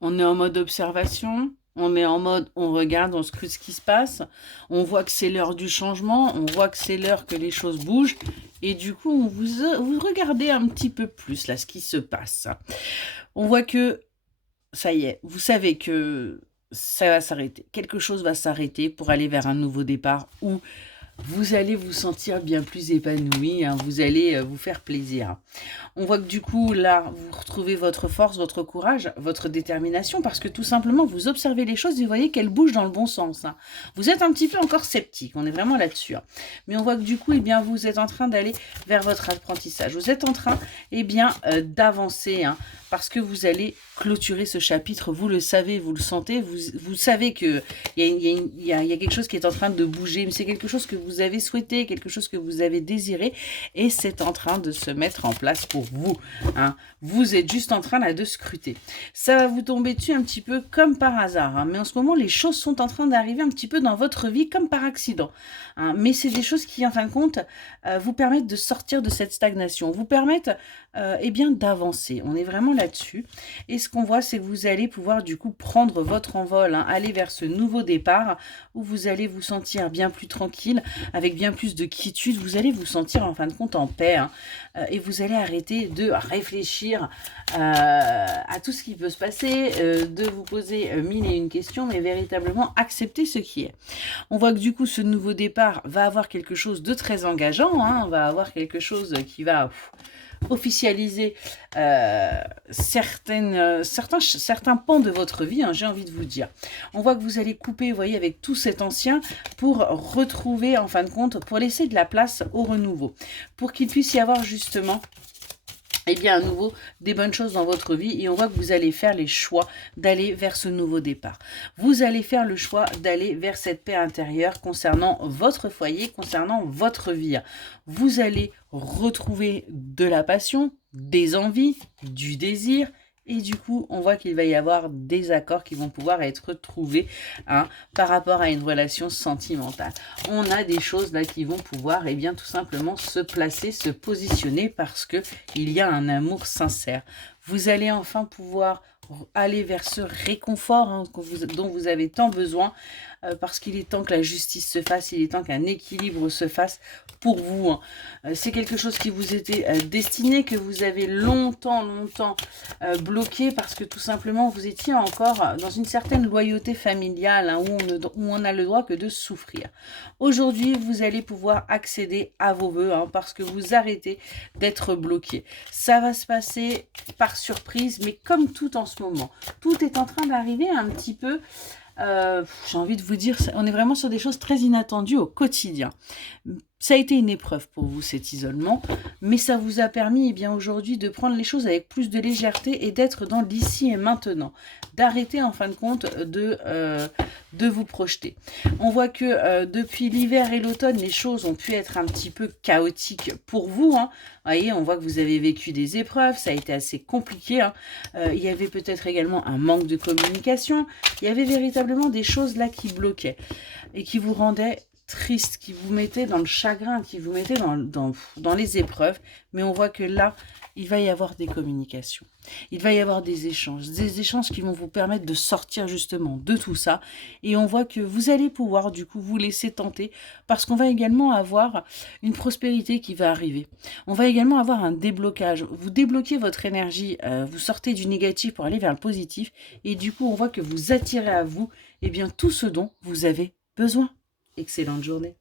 On est en mode observation, on est en mode on regarde, on scrute ce qui se passe, on voit que c'est l'heure du changement, on voit que c'est l'heure que les choses bougent, et du coup, vous regardez un petit peu plus là ce qui se passe. On voit que ça y est, vous savez que ça va s'arrêter. Quelque chose va s'arrêter pour aller vers un nouveau départ où vous allez vous sentir bien plus épanoui, hein, vous allez vous faire plaisir. On voit que du coup, là, vous retrouvez votre force, votre courage, votre détermination, parce que tout simplement, vous observez les choses et vous voyez qu'elles bougent dans le bon sens. Hein. Vous êtes un petit peu encore sceptique, on est vraiment là-dessus. Hein. Mais on voit que du coup, eh bien, vous êtes en train d'aller vers votre apprentissage. Vous êtes en train eh bien, d'avancer, hein, parce que vous allez clôturer ce chapitre. Vous le savez, vous le sentez, vous savez qu'il y a quelque chose qui est en train de bouger, mais c'est quelque chose que vous avez souhaité, quelque chose que vous avez désiré, et c'est en train de se mettre en place pour vous. Hein. Vous êtes juste en train là, de scruter. Ça va vous tomber dessus un petit peu comme par hasard, hein, mais en ce moment, les choses sont en train d'arriver un petit peu dans votre vie comme par accident. Hein, mais c'est des choses qui, en fin de compte, vous permettent de sortir de cette stagnation, vous permettent eh bien, d'avancer. On est vraiment là-dessus. Et ce qu'on voit, c'est que vous allez pouvoir du coup prendre votre envol, hein, aller vers ce nouveau départ où vous allez vous sentir bien plus tranquille, avec bien plus de quiétude. Vous allez vous sentir en fin de compte en paix, hein, et vous allez arrêter de réfléchir à tout ce qui peut se passer, de vous poser mille et une questions, mais véritablement accepter ce qui est. On voit que du coup, ce nouveau départ va avoir quelque chose de très engageant, hein, va avoir quelque chose qui va officialiser certains pans de votre vie, hein, j'ai envie de vous dire. On voit que vous allez couper, vous voyez, avec tout cet ancien pour retrouver, en fin de compte, pour laisser de la place au renouveau, pour qu'il puisse y avoir justement eh bien, à nouveau, des bonnes choses dans votre vie, et on voit que vous allez faire les choix d'aller vers ce nouveau départ. Vous allez faire le choix d'aller vers cette paix intérieure concernant votre foyer, concernant votre vie. Vous allez retrouver de la passion, des envies, du désir, et du coup, on voit qu'il va y avoir des accords qui vont pouvoir être trouvés, hein, par rapport à une relation sentimentale. On a des choses là qui vont pouvoir, eh bien, tout simplement se placer, se positionner parce que il y a un amour sincère. Vous allez enfin pouvoir aller vers ce réconfort, hein, dont vous avez tant besoin, parce qu'il est temps que la justice se fasse, il est temps qu'un équilibre se fasse pour vous. Hein. C'est quelque chose qui vous était destiné, que vous avez longtemps bloqué, parce que tout simplement vous étiez encore dans une certaine loyauté familiale, hein, où on a le droit que de souffrir. Aujourd'hui, vous allez pouvoir accéder à vos vœux, hein, parce que vous arrêtez d'être bloqué. Ça va se passer par surprise, mais comme tout en ce moment, tout est en train d'arriver un petit peu. J'ai envie de vous dire, on est vraiment sur des choses très inattendues au quotidien. Ça a été une épreuve pour vous, cet isolement, mais ça vous a permis, eh bien, aujourd'hui, de prendre les choses avec plus de légèreté et d'être dans l'ici et maintenant. D'arrêter, en fin de compte, de vous projeter. On voit que depuis l'hiver et l'automne, les choses ont pu être un petit peu chaotiques pour vous. Hein. Vous voyez, on voit que vous avez vécu des épreuves, ça a été assez compliqué. Hein. Il y avait peut-être également un manque de communication. Il y avait véritablement des choses là qui bloquaient et qui vous rendaient triste, qui vous mettait dans le chagrin, qui vous mettait dans les épreuves. Mais on voit que là, il va y avoir des communications. Il va y avoir des échanges qui vont vous permettre de sortir justement de tout ça. Et on voit que vous allez pouvoir du coup vous laisser tenter, parce qu'on va également avoir une prospérité qui va arriver. On va également avoir un déblocage. Vous débloquez votre énergie, vous sortez du négatif pour aller vers le positif. Et du coup, on voit que vous attirez à vous, eh bien, tout ce dont vous avez besoin. Excellente journée.